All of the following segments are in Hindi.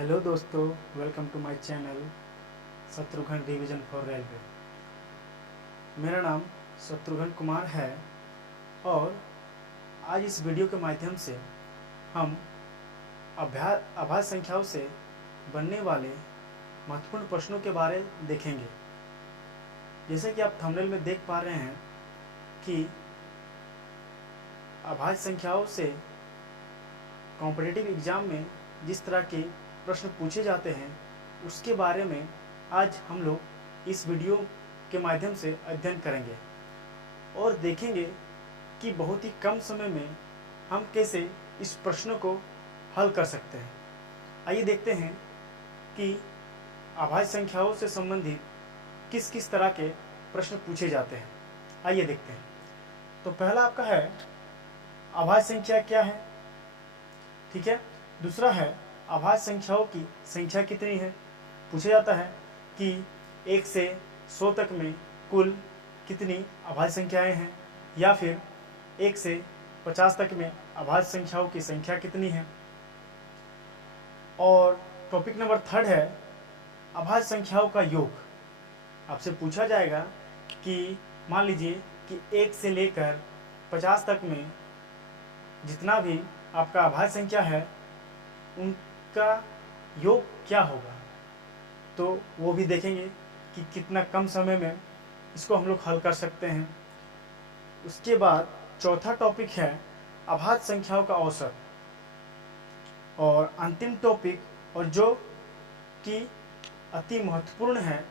हेलो दोस्तों, welcome to my channel Shatrughan revision for railway. मेरा नाम शत्रुघ्न कुमार है और आज इस वीडियो के माध्यम से हम आभाज्य संख्याओं से बनने वाले महत्वपूर्ण प्रश्नों के बारे में देखेंगे। जैसे कि आप थंबनेल में देख पा रहे हैं कि आभाज्य संख्याओं से कॉम्पिटिटिव एग्ज़ाम में जिस तरह के प्रश्न पूछे जाते हैं उसके बारे में आज हम लोग इस वीडियो के माध्यम से अध्ययन करेंगे और देखेंगे कि बहुत ही कम समय में हम कैसे इस प्रश्नों को हल कर सकते हैं। आइए देखते हैं कि आभाज्य संख्याओं से संबंधित किस किस तरह के प्रश्न पूछे जाते हैं। आइए देखते हैं। तो पहला आपका है आभाज्य संख्या क्या है, ठीक है। दूसरा है आभाज्य संख्याओं की संख्या कितनी है। पूछा जाता है कि 1 से 100 तक में कुल कितनी आभाज्य संख्याएं हैं, या फिर 1 से 50 तक में आभाज्य संख्याओं की संख्या कितनी है। और टॉपिक नंबर 3 है आभाज्य संख्याओं का योग। आपसे पूछा जाएगा कि मान लीजिए कि 1 से लेकर 50 तक में जितना भी आपका आभाज्य संख्या है उनका योग क्या होगा, तो वो भी देखेंगे कि कितना कम समय में इसको हम लोग हल कर सकते हैं। उसके बाद चौथा टॉपिक है आभाज्य संख्याओं का औसत। और अंतिम टॉपिक और जो कि अति महत्वपूर्ण है,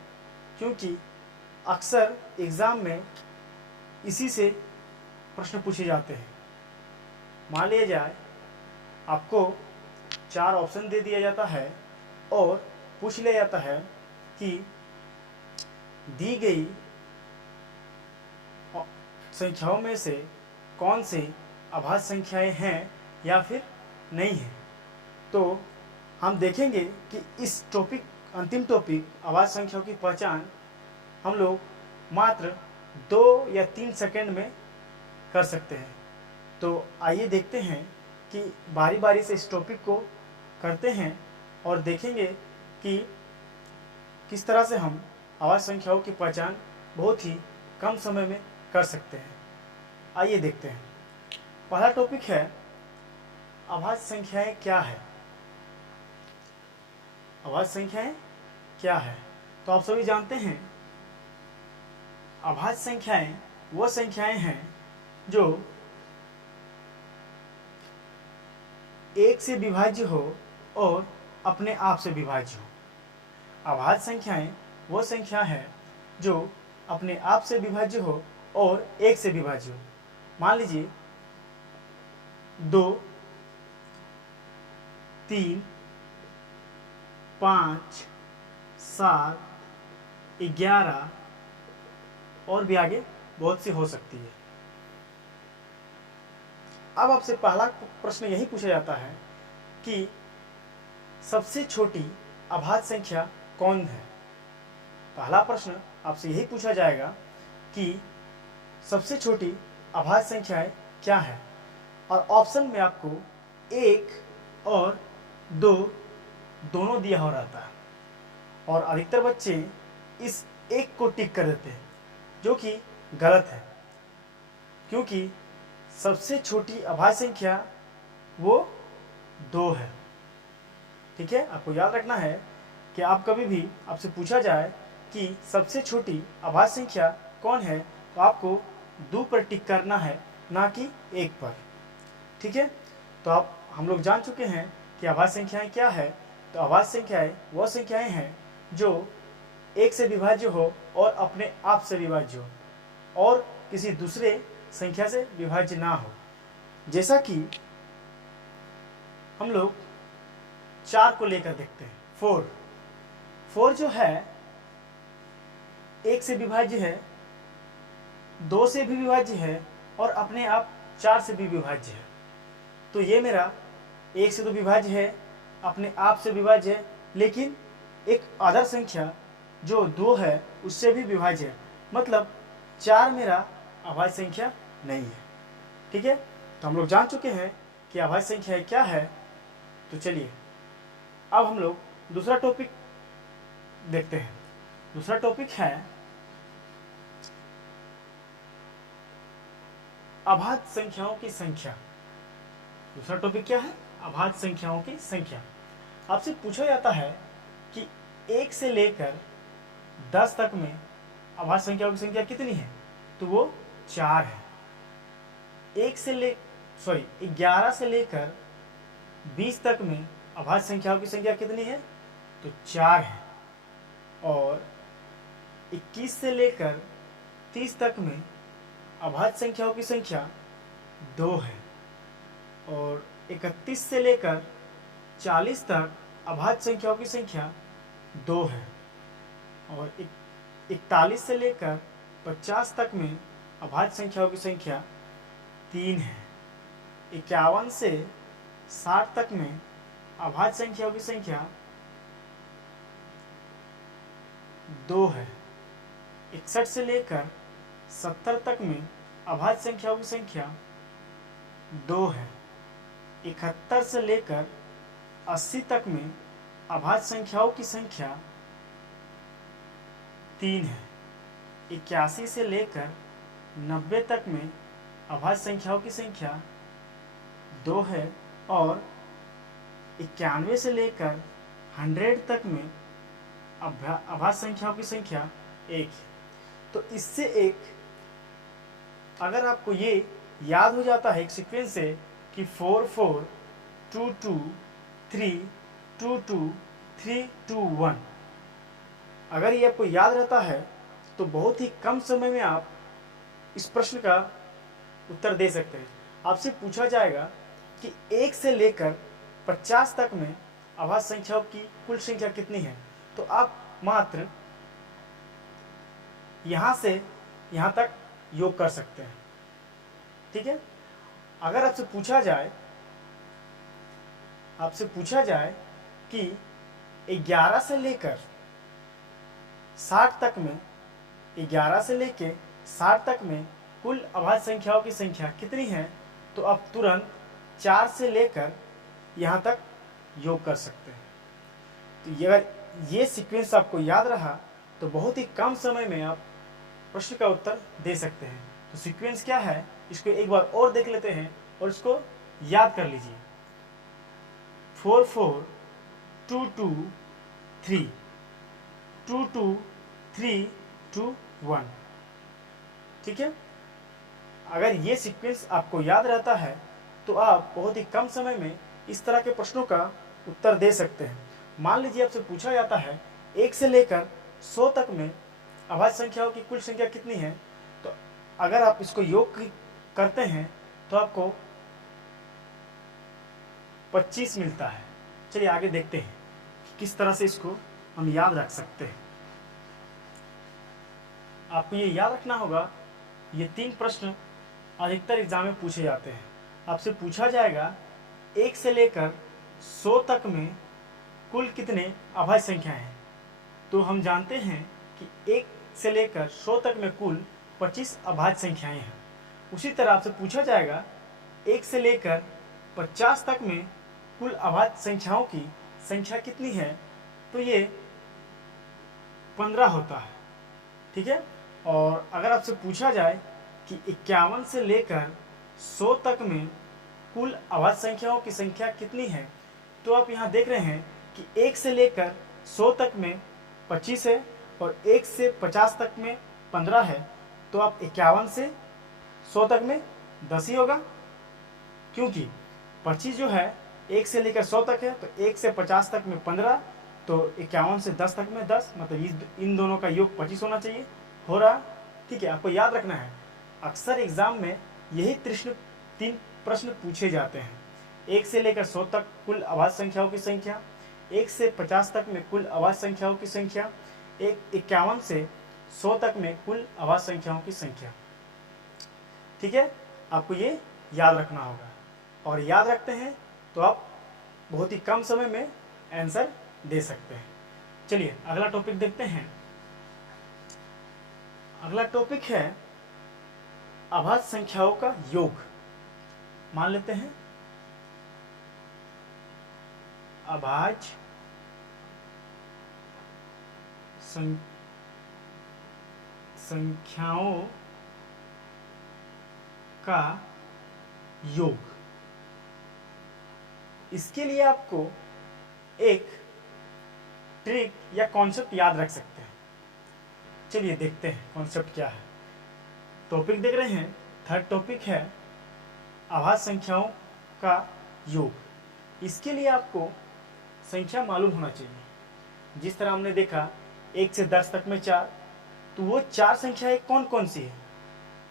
क्योंकि अक्सर एग्ज़ाम में इसी से प्रश्न पूछे जाते हैं। मान लिया जाए आपको 4 ऑप्शन दे दिया जाता है और पूछ लिया जाता है कि दी गई संख्याओं में से कौन से आभाज्य संख्याएं हैं या फिर नहीं हैं। तो हम देखेंगे कि इस टॉपिक अंतिम टॉपिक आभाज्य संख्याओं की पहचान हम लोग मात्र 2 या 3 सेकंड में कर सकते हैं। तो आइए देखते हैं कि बारी बारी से इस टॉपिक को करते हैं और देखेंगे कि किस तरह से हम आभाज्य संख्याओं की पहचान बहुत ही कम समय में कर सकते हैं। आइए देखते हैं। पहला टॉपिक है आभाज्य संख्याएं क्या है। आभाज्य संख्याएं क्या है, तो आप सभी जानते हैं आभाज्य संख्याएं वो संख्याएं हैं जो 1 से विभाज्य हो और अपने आप से विभाज्य हो। आभाज्य संख्याएं वो संख्या है जो अपने आप से विभाज्य हो और 1 से विभाज्य हो। मान लीजिए 2, 3, 5, 7, 11 और भी आगे बहुत सी हो सकती है। अब आपसे पहला प्रश्न यही पूछा जाता है कि सबसे छोटी आभाज्य संख्या कौन है। पहला प्रश्न आपसे यही पूछा जाएगा कि सबसे छोटी आभाज्य संख्याएं क्या है, और ऑप्शन में आपको 1 और 2 दोनों दिया हो रहता है। और अधिकतर बच्चे इस 1 को टिक कर देते हैं, जो कि गलत है, क्योंकि सबसे छोटी आभाज्य संख्या वो 2 है। ठीक है, आपको याद रखना है कि आप कभी भी आपसे पूछा जाए कि सबसे छोटी आभाज्य संख्या कौन है, तो आपको 2 पर टिक करना है, ना कि 1 पर। ठीक है, तो आप हम लोग जान चुके हैं कि आभाज्य संख्याएं क्या है। तो आभाज्य संख्याएं वो संख्याएं हैं जो 1 से विभाज्य हो और अपने आप से विभाज्य हो और किसी दूसरे संख्या से विभाज्य ना हो। जैसा कि हम लोग 4 को लेकर देखते हैं। 4 जो है 1 से विभाज्य है, 2 से भी विभाज्य है और अपने आप 4 से भी विभाज्य है। तो ये मेरा 1 से तो विभाज्य है, अपने आप से विभाज्य है, लेकिन एक अदर संख्या जो 2 है उससे भी विभाज्य है। मतलब 4 मेरा आभाज्य संख्या नहीं है। ठीक है, तो हम लोग जान चुके हैं कि आभाज्य संख्या क्या है। तो चलिए अब हम लोग दूसरा टॉपिक देखते हैं। दूसरा टॉपिक है अभाज्य संख्याओं की संख्या। दूसरा टॉपिक क्या है? अभाज्य संख्याओं की संख्या। आपसे पूछा जाता है कि 1 से लेकर 10 तक में अभाज्य संख्याओं की संख्या कितनी है? तो वो 4 है। 11 से लेकर 20 तक में अभाज्य संख्याओं की संख्या कितनी है? तो 4 है। और 21 से लेकर 30 तक में अभाज्य संख्याओं की संख्या 2 है। और 31 से लेकर 40 तक अभाज्य संख्याओं की संख्या 2 है। और 41 से लेकर 50 तक में अभाज्य संख्याओं की संख्या 3 है। 51 से 60 तक में अभाज्य संख्याओं की संख्या 2 है। 61 से लेकर 70 तक में अभाज्य संख्याओं की संख्या 2 है। 71 से लेकर 80 तक में अभाज्य संख्याओं की संख्या 3 है। 81 से लेकर 90 तक में अभाज्य संख्याओं की संख्या 2 है। और 91 से लेकर 100 तक में अभाज्य संख्याओं की संख्या 1 है। तो इससे एक अगर आपको ये याद हो जाता है एक सीक्वेंस से कि 4 4 2 2 3 2 2 3 2 1, अगर ये आपको याद रहता है तो बहुत ही कम समय में आप इस प्रश्न का उत्तर दे सकते हैं। आपसे पूछा जाएगा कि 1 से लेकर 50 तक में अभाज्य संख्याओं की कुल संख्या कितनी है? तो आप मात्र यहाँ से यहाँ तक योग कर सकते हैं। ठीक है। अगर आपसे पूछा जाए कि 11 से लेकर 60 तक में 11 से लेकर 60 तक में कुल अभाज्य संख्याओं की संख्या कितनी है? तो आप तुरंत 4 से लेकर यहाँ तक योग कर सकते हैं। तो अगर ये सीक्वेंस आपको याद रहा तो बहुत ही कम समय में आप प्रश्न का उत्तर दे सकते हैं। तो सीक्वेंस क्या है इसको एक बार और देख लेते हैं और इसको याद कर लीजिए। 4 4 2 2 3 2 2 3 2 1। ठीक है। अगर ये सीक्वेंस आपको याद रहता है तो आप बहुत ही कम समय में इस तरह के प्रश्नों का उत्तर दे सकते हैं। मान लीजिए आपसे पूछा जाता है 1 से लेकर 100 तक में अभाज्य संख्याओं की कुल संख्या कितनी है? तो अगर आप इसको योग करते हैं तो आपको 25 मिलता है। चलिए आगे देखते हैं कि किस तरह से इसको हम याद रख सकते हैं। आपको ये याद रखना होगा, ये 3 प्रश्न अधिकतर एग्जाम में पूछे जाते हैं। आपसे पूछा जाएगा 1 से लेकर 100 तक में कुल कितने अभाज्य संख्याएं हैं? तो हम जानते हैं कि 1 से लेकर 100 तक में कुल 25 अभाज्य संख्याएं हैं। उसी तरह आपसे पूछा जाएगा 1 से लेकर 50 तक में कुल अभाज्य संख्याओं की संख्या कितनी है? तो ये 15 होता है। ठीक है। और अगर आपसे पूछा जाए कि 51 से लेकर 100 तक में कुल अभाज्य संख्याओं की संख्या कितनी है? तो आप यहाँ देख रहे हैं कि 1 से लेकर 100 तक में 25 है और 1 से 50 तक में 15 है। तो आप 51 से 100 तक में 10 ही होगा, क्योंकि 25 जो है 1 से लेकर 100 तक है, तो 1 से 50 तक में 15, तो 51 से 10 तक में 10, मतलब इन दोनों का योग 25 होना चाहिए। हो रहा? ठीक है। आपको याद रखना है, अक्सर एग्जाम में यही 3 प्रश्न पूछे जाते हैं। 1 से लेकर 100 तक कुल अभाज्य संख्याओं की संख्या, 1 से 50 तक में कुल अभाज्य संख्याओं की संख्या, 51 से 100 तक में कुल अभाज्य संख्याओं की संख्या। ठीक है। आपको ये याद रखना होगा, और याद रखते हैं तो आप बहुत ही कम समय में आंसर दे सकते हैं। चलिए अगला टॉपिक देखते हैं। अगला टॉपिक है अभाज्य संख्याओं का योग। मान लेते हैं अभाज्य संख्याओं का योग। इसके लिए आपको एक ट्रिक या कॉन्सेप्ट याद रख सकते हैं। चलिए देखते हैं कॉन्सेप्ट क्या है। टॉपिक देख रहे हैं, थर्ड टॉपिक है अभाज्य संख्याओं का योग। इसके लिए आपको संख्या मालूम होना चाहिए। जिस तरह हमने देखा 1 से 10 तक में 4, तो वो 4 संख्याएं कौन कौन सी है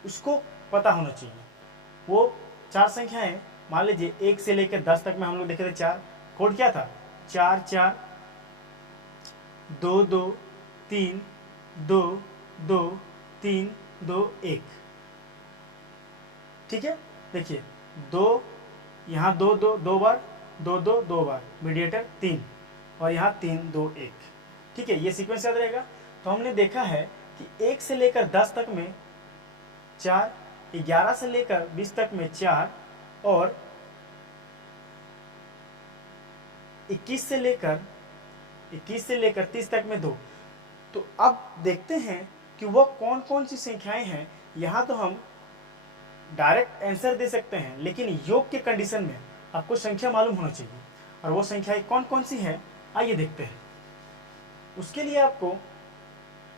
उसको पता होना चाहिए। वो 4 संख्याएं मान लीजिए 1 से लेकर 10 तक में हम लोग देखे थे 4, कोड क्या था 4 4 2 2 3 2 2 3 2 1। ठीक है, देखिए 2 यहाँ 2 2 2 बार 2 2 2 बार मीडिएटर 3 और यहाँ 3 2 1। ठीक है, ये सीक्वेंस याद रहेगा। तो हमने देखा है कि 1 से लेकर 10 तक में 4, 11 से लेकर 20 तक में 4 और 21 से लेकर 30 तक में 2। तो अब देखते हैं कि वह कौन कौन सी संख्याएं हैं। यहाँ तो हम डायरेक्ट आंसर दे सकते हैं, लेकिन योग के कंडीशन में आपको संख्या मालूम होना चाहिए। और वो संख्याएं कौन कौन सी है आइए देखते हैं। उसके लिए आपको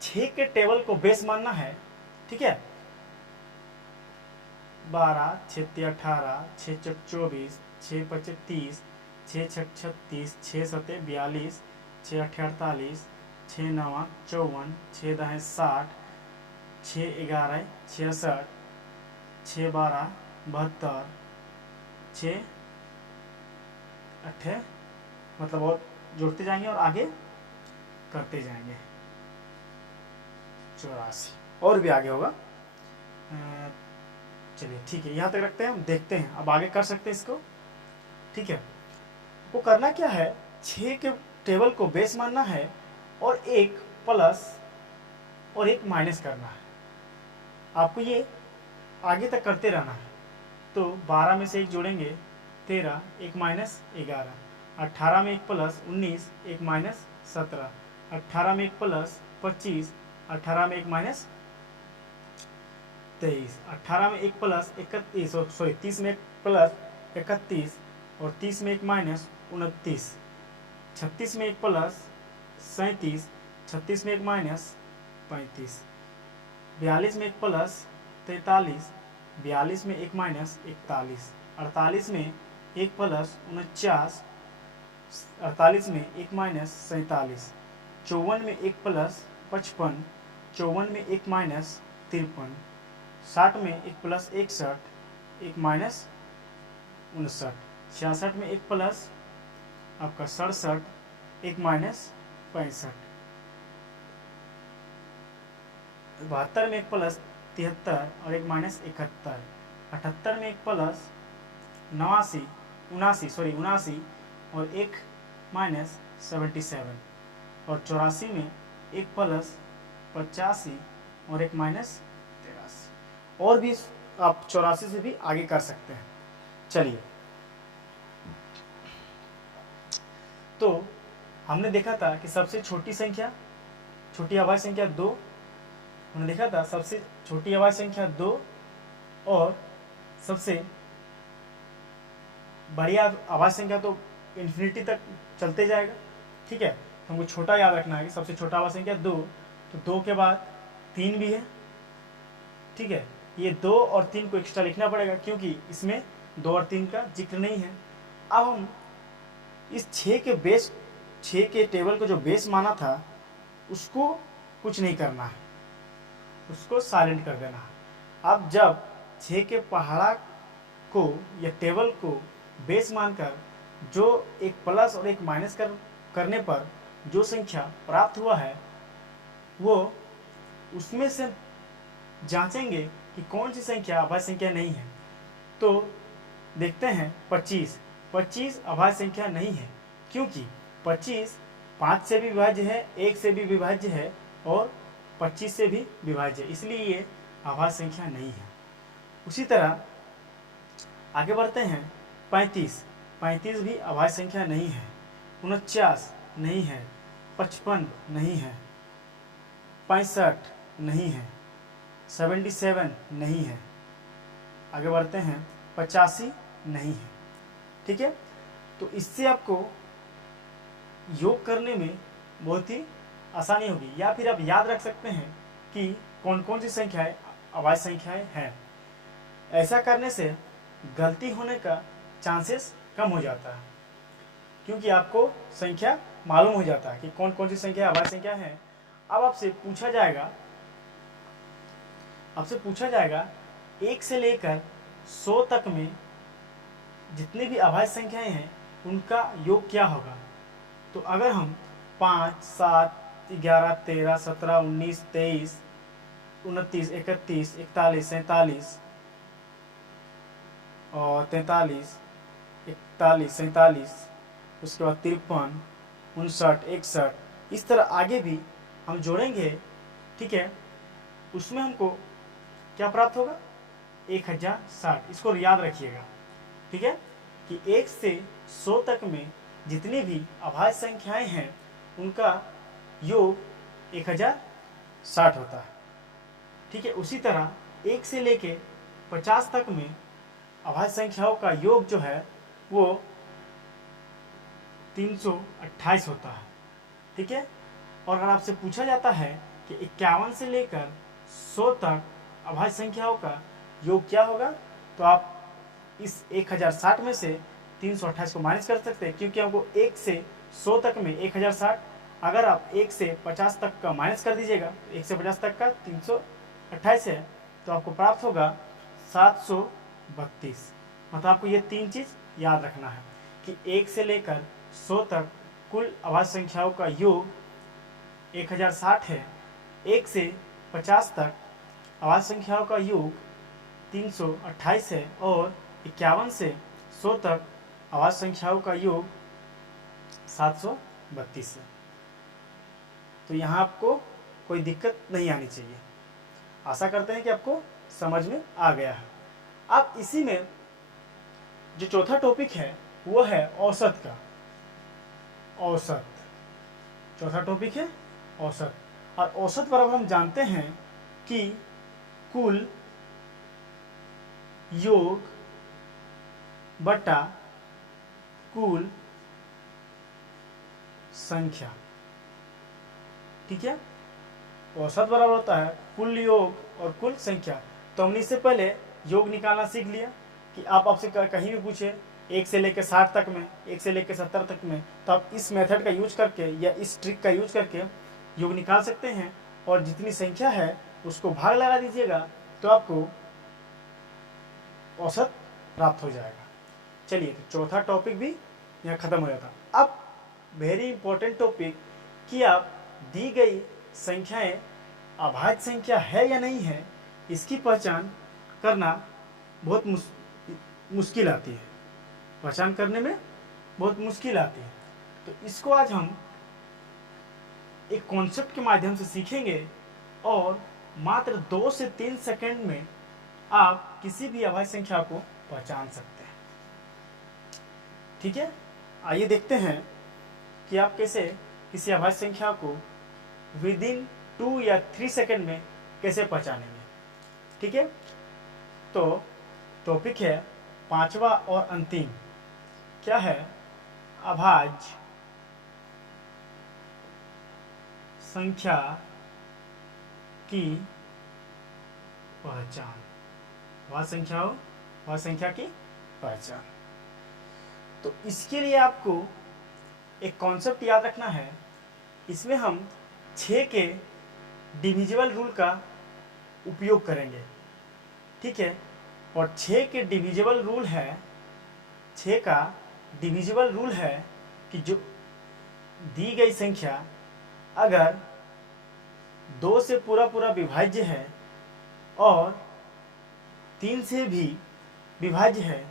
6 के टेबल को बेस मानना है। ठीक है, 12 6 3 18 6 4 24 6 5 30 6 6 36 6 7 42 6 8 48 6 9 54 6 10 60 6 11 66 6 12 72 6 8 मतलब और जोड़ते जाएंगे और आगे करते जाएंगे 84 और भी आगे होगा। चलिए ठीक है, यहाँ तक रखते हैं, हम देखते हैं अब आगे कर सकते हैं इसको। ठीक है, वो करना क्या है 6 के टेबल को बेस मानना है और एक प्लस और एक माइनस करना है। आपको ये आगे तक करते रहना है। तो 12 में से एक जोड़ेंगे 13, एक माइनस 11, 18 में एक प्लस 19, एक माइनस 17, 18 में एक प्लस 25, 18 में एक माइनस 23, 18 में एक प्लस 31, सॉरी 30 में एक प्लस 31 और 30 में एक माइनस 29, 36 में एक प्लस 37, 36 में एक माइनस 35, 42 में एक प्लस 43, 42 में एक माइनस 41, 48 में एक प्लस 49, 48 में एक माइनस 47, 54 में एक प्लस 55, 54 में एक माइनस 53, 60 में एक प्लस 61, एक माइनस 59, 66 में एक प्लस आपका 67, एक माइनस 65, 72 में एक प्लस 73 और एक माइनस 71, 78 में एक प्लस 79 और एक माइनस 77 और 84 में एक प्लस 85 और एक माइनस 83। और भी आप 84 से भी आगे कर सकते हैं। चलिए, तो हमने देखा था कि सबसे छोटी संख्या, छोटी अभाज्य संख्या 2, हमने देखा था सबसे छोटी अभाज्य संख्या 2 और सबसे बड़ी अभाज्य संख्या तो इन्फिनिटी तक चलते जाएगा। ठीक है, हमको छोटा याद रखना है कि सबसे छोटा अभाज्य संख्या 2, तो 2 के बाद 3 भी है। ठीक है, ये 2 और 3 को एक्स्ट्रा लिखना पड़ेगा क्योंकि इसमें 2 और 3 का जिक्र नहीं है। अब हम इस 6 के टेबल को जो बेस माना था उसको कुछ नहीं करना है, उसको साइलेंट कर देना है। अब जब 6 के पहाड़ा को या टेबल को बेस मानकर जो एक प्लस और एक माइनस करने पर जो संख्या प्राप्त हुआ है वो उसमें से जांचेंगे कि कौन सी संख्या अभाज्य संख्या नहीं है। तो देखते हैं 25 अभाज्य संख्या नहीं है क्योंकि 25 5 से भी विभाज्य है, 1 से भी विभाज्य है और 25 से भी विभाज्य है, इसलिए ये अभाज्य संख्या नहीं है। उसी तरह आगे बढ़ते हैं 35 भी अभाज्य संख्या नहीं है, 49 नहीं है, 55 नहीं है, 65 नहीं है, 77 नहीं है, आगे बढ़ते हैं 85 नहीं है। ठीक है, तो इससे आपको योग करने में बहुत ही आसानी होगी, या फिर आप याद रख सकते हैं कि कौन कौन सी संख्याएं अभाज्य संख्याएं हैं। ऐसा करने से गलती होने का चांसेस कम हो जाता है, क्योंकि आपको संख्या मालूम हो जाता है कि कौन कौन सी संख्या अभाज्य संख्या है। अब आपसे पूछा जाएगा 1 से लेकर 100 तक में जितनी भी अभाज्य संख्याएं हैं उनका योग क्या होगा। तो अगर हम 5, 7, 11, 13, 17, 19, 23, 29, 31, 41, 47 और 43, 41, 47, उसके बाद 53, 59, 61, इस तरह आगे भी हम जोड़ेंगे। ठीक है, उसमें हमको क्या प्राप्त होगा, 1060। इसको याद रखिएगा। ठीक है, कि 1 से 100 तक में जितनी भी अभाज्य संख्याएं हैं उनका योग 1060 होता है। ठीक है, उसी तरह 1 से लेके 50 तक में अभाज्य संख्याओं का योग जो है वो 328 होता है। ठीक है, और अगर आपसे पूछा जाता है कि 51 से लेकर 100 तक अभाज्य संख्याओं का योग क्या होगा, तो आप इस 1060 में से 328 को माइनस कर सकते हैं, क्योंकि हमको 1 से 100 तक में 1060, अगर आप 1 से 50 तक का माइनस कर दीजिएगा, 1 से 50 तक का 328 है, तो आपको प्राप्त होगा 732। मतलब आपको ये 3 चीज़ याद रखना है कि 1 से लेकर 100 तक कुल अभाज्य संख्याओं का योग 1060 है, 1 से 50 तक अभाज्य संख्याओं का योग 328 है, और 51 से 100 तक अभाज्य संख्याओं का योग 732 है। तो यहाँ आपको कोई दिक्कत नहीं आनी चाहिए। आशा करते हैं कि आपको समझ में आ गया है। अब इसी में जो चौथा टॉपिक है वो है औसत का। औसत चौथा टॉपिक है औसत। और औसत बराबर हम जानते हैं कि कुल योग बटा कुल संख्या। ठीक है, औसत बराबर होता है कुल योग और कुल संख्या। तो हमने इससे पहले योग निकालना सीख लिया कि आप आपसे कहीं भी पूछे 1 से लेकर 60 तक में, 1 से लेकर 70 तक में, तो आप इस मेथड का यूज करके या इस ट्रिक का यूज करके योग निकाल सकते हैं, और जितनी संख्या है उसको भाग लगा दीजिएगा तो आपको औसत प्राप्त हो जाएगा। चलिए, तो चौथा टॉपिक भी यहाँ खत्म हो जाता। अब वेरी इंपॉर्टेंट टॉपिक कि आप दी गई संख्याएं अभाज्य संख्या है या नहीं है, इसकी पहचान करना बहुत मुश्किल आती है। पहचान करने में बहुत मुश्किल आती है। तो इसको आज हम एक कॉन्सेप्ट के माध्यम से सीखेंगे, और मात्र 2 से 3 सेकंड में आप किसी भी अभाज्य संख्या को पहचान सकते हैं। ठीक है, आइए देखते हैं कि आप कैसे किसी अभाज्य संख्या को विदिन 2 या 3 सेकंड में कैसे पहचानेंगे। ठीक है, तो टॉपिक है 5वां और अंतिम, क्या है, अभाज्य संख्या की पहचान। अभाज्य संख्या की पहचान। तो इसके लिए आपको एक कॉन्सेप्ट याद रखना है। इसमें हम 6 के डिविजिबल रूल का उपयोग करेंगे। ठीक है, और 6 के डिविजिबल रूल है, 6 का डिविजिबल रूल है कि जो दी गई संख्या अगर 2 से पूरा विभाज्य है और 3 से भी विभाज्य है,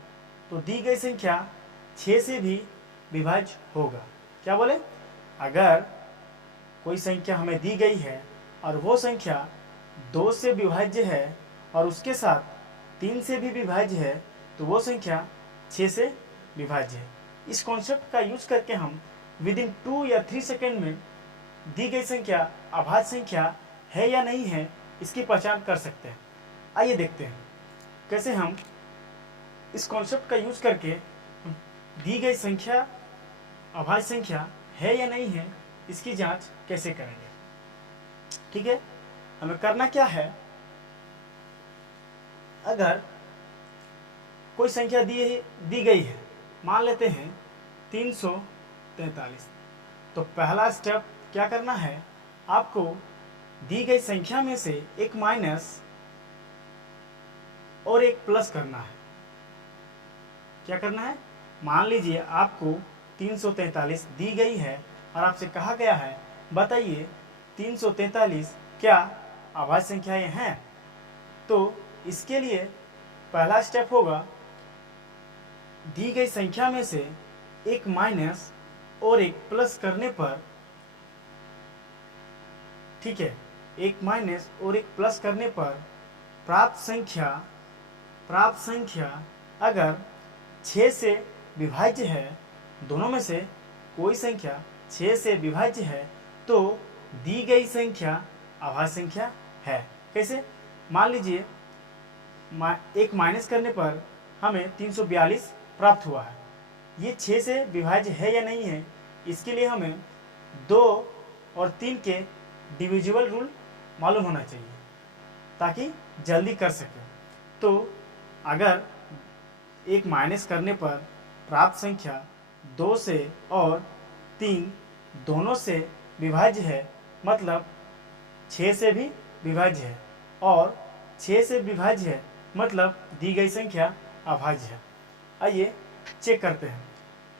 तो दी गई संख्या 6 से भी विभाज्य होगा। क्या बोले, अगर कोई संख्या हमें दी गई है और वो संख्या 2 से विभाज्य है और उसके साथ 3 से भी विभाज्य है, तो वो संख्या 6 से विभाज्य है। इस कॉन्सेप्ट का यूज करके हम विदिन 2 या 3 सेकेंड में दी गई संख्या अभाज्य संख्या है या नहीं है इसकी पहचान कर सकते हैं। आइए देखते हैं कैसे हम इस कॉन्सेप्ट का यूज करके दी गई संख्या अभाज्य संख्या है या नहीं है इसकी जांच कैसे करेंगे। ठीक है, हमें करना क्या है, अगर कोई संख्या दी गई है, मान लेते हैं 343, तो पहला स्टेप क्या करना है, आपको दी गई संख्या में से एक माइनस और एक प्लस करना है। क्या करना है, मान लीजिए आपको 343 दी गई है और आपसे कहा गया है बताइए 343 क्या अभाज्य संख्याएं हैं। तो इसके लिए पहला स्टेप होगा, दी गई संख्या में से एक माइनस और एक प्लस करने पर, ठीक है, एक माइनस और एक प्लस करने पर प्राप्त संख्या अगर 6 से विभाज्य है, दोनों में से कोई संख्या 6 से विभाज्य है, तो दी गई संख्या अभाज्य संख्या है। कैसे, मान लीजिए एक माइनस करने पर हमें 342 प्राप्त हुआ है, ये 6 से विभाज्य है या नहीं है इसके लिए हमें 2 और 3 के डिविजिबल रूल मालूम होना चाहिए ताकि जल्दी कर सकें। तो अगर एक माइनस करने पर प्राप्त संख्या 2 से और 3 दोनों से विभाज्य है, मतलब 6 से भी विभाज्य है, और 6 से विभाज्य है मतलब दी गई संख्या अभाज्य है। आइए चेक करते हैं।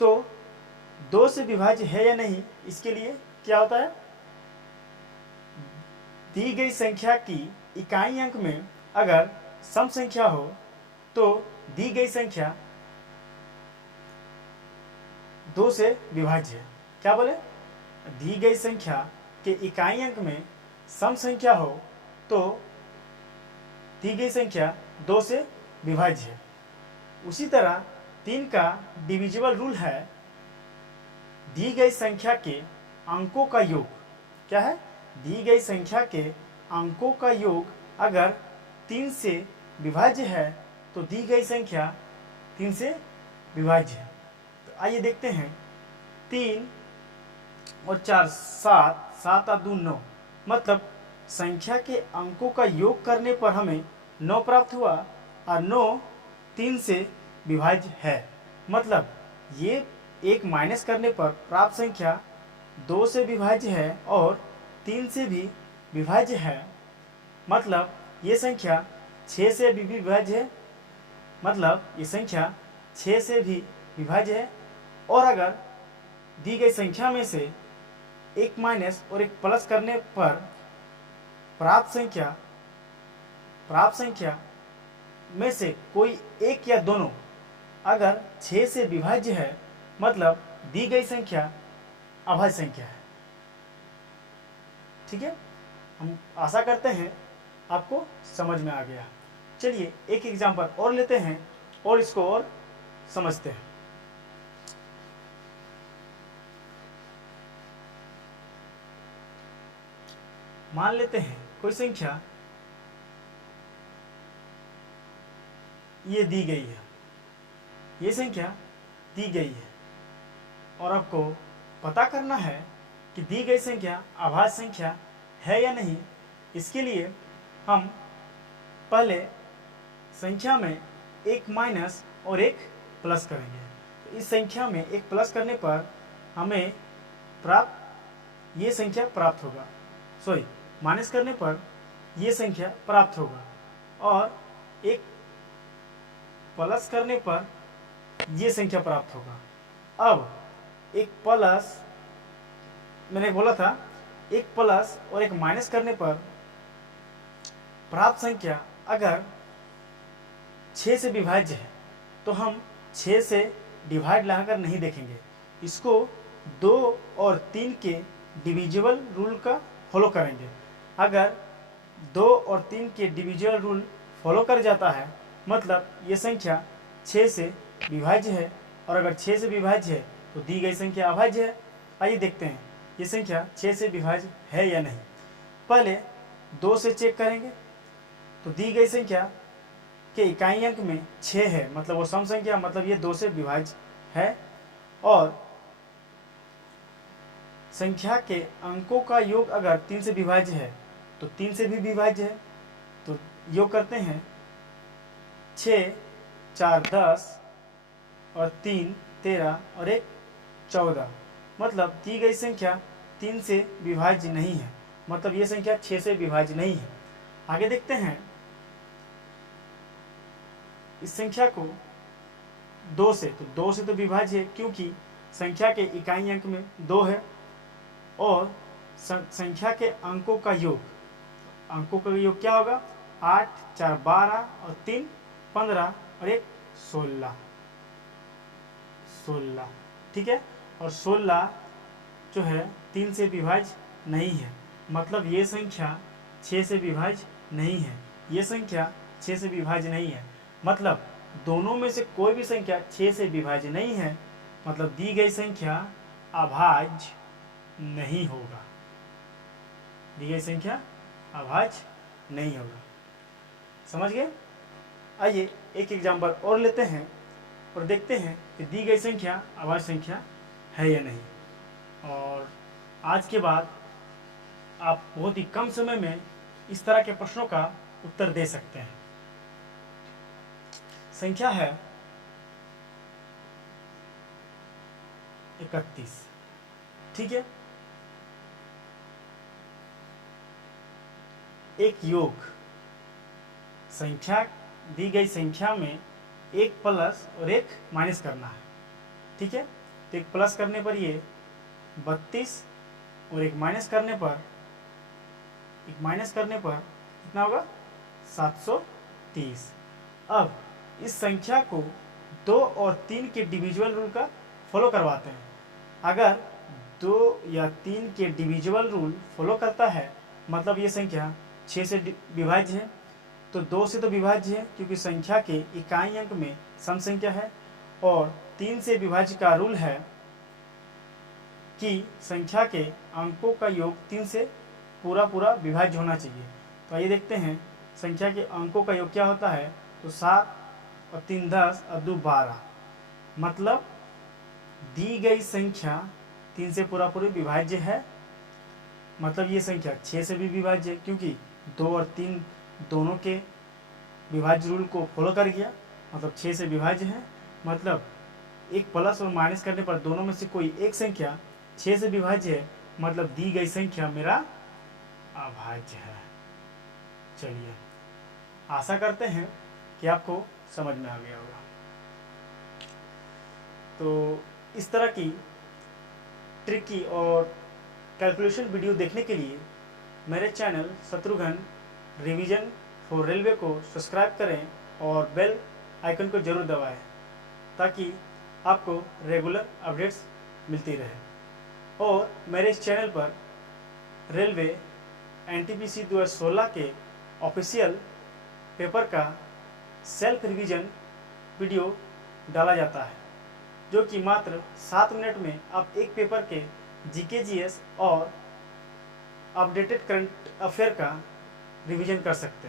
तो 2 से विभाज्य है या नहीं इसके लिए क्या होता है, दी गई संख्या की इकाई अंक में अगर सम संख्या हो तो दी गई संख्या 2 से विभाज्य है। क्या बोले, दी गई संख्या के इकाई अंक में सम संख्या हो तो दी गई संख्या 2 से विभाज्य है। उसी तरह 3 का डिविजिबल रूल है, दी गई संख्या के अंकों का योग। क्या है, दी गई संख्या के अंकों का योग अगर 3 से विभाज्य है तो दी गई संख्या 3 से विभाज्य है। तो आइए देखते हैं, 3 और 4 7, 7 और 2 9, मतलब संख्या के अंकों का योग करने पर हमें 9 प्राप्त हुआ और 9 3 से विभाज्य है, मतलब ये एक माइनस करने पर प्राप्त संख्या 2 से विभाज्य है और 3 से भी विभाज्य है, मतलब ये संख्या 6 से भी विभाज्य है, मतलब ये संख्या 6 से भी विभाज्य है। और अगर दी गई संख्या में से एक माइनस और एक प्लस करने पर प्राप्त संख्या में से कोई एक या दोनों अगर 6 से विभाज्य है, मतलब दी गई संख्या अभाज्य संख्या है। ठीक है, हम आशा करते हैं आपको समझ में आ गया। चलिए एक एग्जांपल और लेते हैं और इसको और समझते हैं। मान लेते हैं कोई संख्या ये दी गई है, ये संख्या दी गई है और आपको पता करना है कि दी गई संख्या अभाज्य संख्या है या नहीं। इसके लिए हम पहले संख्या में एक माइनस और एक प्लस करेंगे। तो इस संख्या में एक प्लस करने पर हमें ये संख्या प्राप्त होगा, माइनस करने पर ये संख्या प्राप्त होगा, और एक प्लस करने पर ये संख्या प्राप्त होगा। अब एक प्लस, मैंने बोला था एक प्लस और एक माइनस करने पर प्राप्त संख्या अगर 6 से विभाज्य है तो हम 6 से डिवाइड लगाकर नहीं देखेंगे, इसको 2 और 3 के डिविजिबल रूल का फॉलो करेंगे। अगर 2 और 3 के डिविजिबल रूल फॉलो कर जाता है, मतलब ये संख्या 6 से विभाज्य है, और अगर 6 से विभाज्य है तो दी गई संख्या अभाज्य है। आइए देखते हैं ये संख्या 6 से विभाज्य है या नहीं। पहले 2 से चेक करेंगे तो दी गई संख्या के इकाई अंक में 6 है, मतलब वो सम संख्या, मतलब ये 2 से विभाज्य है। और संख्या के अंकों का योग अगर 3 से विभाज्य है तो 3 से भी विभाज्य है। तो योग करते हैं 6 4 10 और 3 13 और 1 14, मतलब दी गई संख्या 3 से विभाज्य नहीं है, मतलब ये संख्या 6 से विभाज्य नहीं है। आगे देखते हैं इस संख्या को 2 से, तो 2 से तो विभाज्य है क्योंकि संख्या के इकाई अंक में 2 है। और संख्या के अंकों का योग, अंकों का योग क्या होगा? 8 4 12 और 3 15 और 1 16, ठीक है। और 16 जो है 3 से विभाज्य नहीं है, मतलब ये संख्या 6 से विभाज्य नहीं है। ये संख्या 6 से विभाज्य नहीं है, मतलब दोनों में से कोई भी संख्या 6 से विभाज्य नहीं है, मतलब दी गई संख्या अभाज्य नहीं होगा। दी गई संख्या अभाज्य नहीं होगा। समझ गए? आइए एक एग्जाम्पल और लेते हैं और देखते हैं कि दी गई संख्या अभाज्य संख्या है या नहीं। और आज के बाद आप बहुत ही कम समय में इस तरह के प्रश्नों का उत्तर दे सकते हैं। संख्या है 31, ठीक है। एक योग, संख्या दी गई संख्या में एक प्लस और एक माइनस करना है, ठीक है। तो एक प्लस करने पर ये 32 और एक माइनस करने पर कितना होगा? 730। अब इस संख्या को 2 और 3 के डिविजिबल रूल का फॉलो करवाते हैं। अगर 2 या 3 के डिविजिबल रूल फॉलो करता है, मतलब ये संख्या 6 से विभाज्य है। तो 2 से तो विभाज्य है क्योंकि संख्या के इकाई अंक में सम संख्या है, और 3 से विभाज्य का रूल है कि संख्या के अंकों का योग 3 से पूरा विभाज्य होना चाहिए। तो आइए देखते हैं संख्या के अंकों का योग क्या होता है। तो 7 और 3 10 और 2 12, मतलब दी गई संख्या 3 से पूरा विभाज्य है, मतलब ये संख्या 6 से भी विभाज्य है क्योंकि 2 और 3 दोनों के विभाज्य रूल को फॉलो कर गया, मतलब 6 से विभाज्य है। मतलब एक प्लस और माइनस करने पर दोनों में से कोई एक संख्या 6 से विभाज्य है, मतलब दी गई संख्या मेरा अभाज्य है। चलिए, आशा करते हैं कि आपको समझ में आ गया होगा। तो इस तरह की ट्रिकी और कैलकुलेशन वीडियो देखने के लिए मेरे channel Shatrughan revision for railway को सब्सक्राइब करें और बेल आइकन को जरूर दबाएं ताकि आपको रेगुलर अपडेट्स मिलती रहे। और मेरे इस चैनल पर रेलवे एनटीपीसी 2016 के ऑफिशियल पेपर का सेल्फ रिवीजन वीडियो डाला जाता है, जो कि मात्र 7 मिनट में आप एक पेपर के जीके जीएस और अपडेटेड करंट अफेयर का रिवीजन कर सकते हैं।